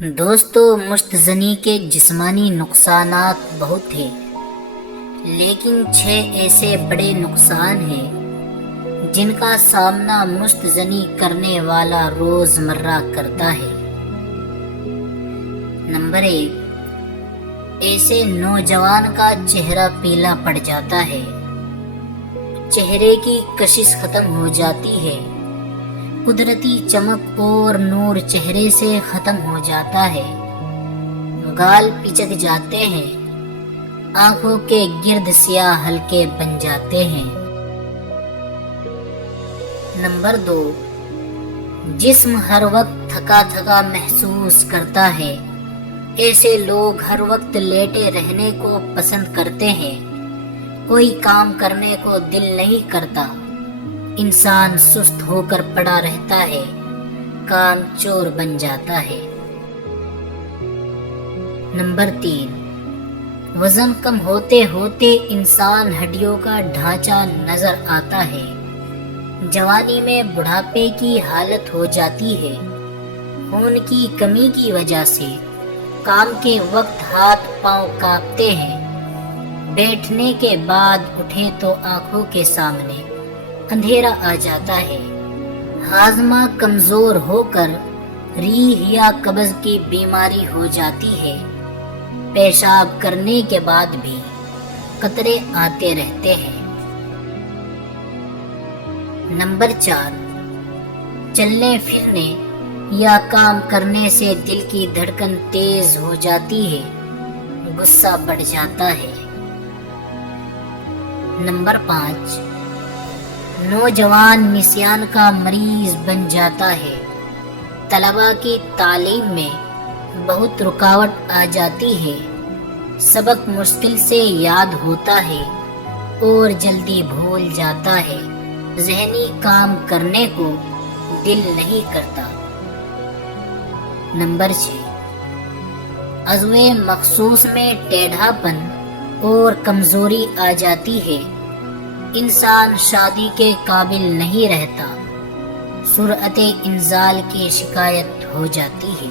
دوستو، مستزنی کے جسمانی نقصانات بہت ہیں، لیکن 6 ایسے بڑے نقصان ہیں جن کا سامنا مستزنی کرنے والا روزمرہ کرتا ہے۔ نمبر 1، ایسے نوجوان کا چہرہ پیلا پڑ جاتا ہے، چہرے کی کشش ختم ہو جاتی ہے، قدرتی چمک اور نور چہرے سے ختم ہو جاتا ہے، گال پچک جاتے ہیں، آنکھوں کے گرد سیاہ حلقے بن جاتے ہیں۔ نمبر 2، جسم ہر وقت تھکا تھکا محسوس کرتا ہے، ایسے لوگ ہر وقت لیٹے رہنے کو پسند کرتے ہیں، کوئی کام کرنے کو دل نہیں کرتا، انسان سست ہو کر پڑا رہتا ہے، کام چور بن جاتا ہے۔ نمبر 3، وزن کم ہوتے ہوتے انسان ہڈیوں کا ڈھانچہ نظر آتا ہے، جوانی میں بڑھاپے کی حالت ہو جاتی ہے، خون کی کمی کی وجہ سے کام کے وقت ہاتھ پاؤں کانپتے ہیں، بیٹھنے کے بعد اٹھے تو آنکھوں کے سامنے اندھیرا آ جاتا ہے، ہاضمہ کمزور ہو کر ریح یا قبض کی بیماری ہو جاتی ہے، پیشاب کرنے کے بعد بھی قطرے آتے رہتے ہیں۔ نمبر 4، چلنے پھرنے یا کام کرنے سے دل کی دھڑکن تیز ہو جاتی ہے، غصہ بڑھ جاتا ہے۔ نمبر 5، نوجوان نسیان کا مریض بن جاتا ہے، طلباء کی تعلیم میں بہت رکاوٹ آ جاتی ہے، سبق مشکل سے یاد ہوتا ہے اور جلدی بھول جاتا ہے، ذہنی کام کرنے کو دل نہیں کرتا۔ نمبر 6، عضوے مخصوص میں ٹیڑھا پن اور کمزوری آ جاتی ہے، انسان شادی کے قابل نہیں رہتا، سرعت انزال کی شکایت ہو جاتی ہے۔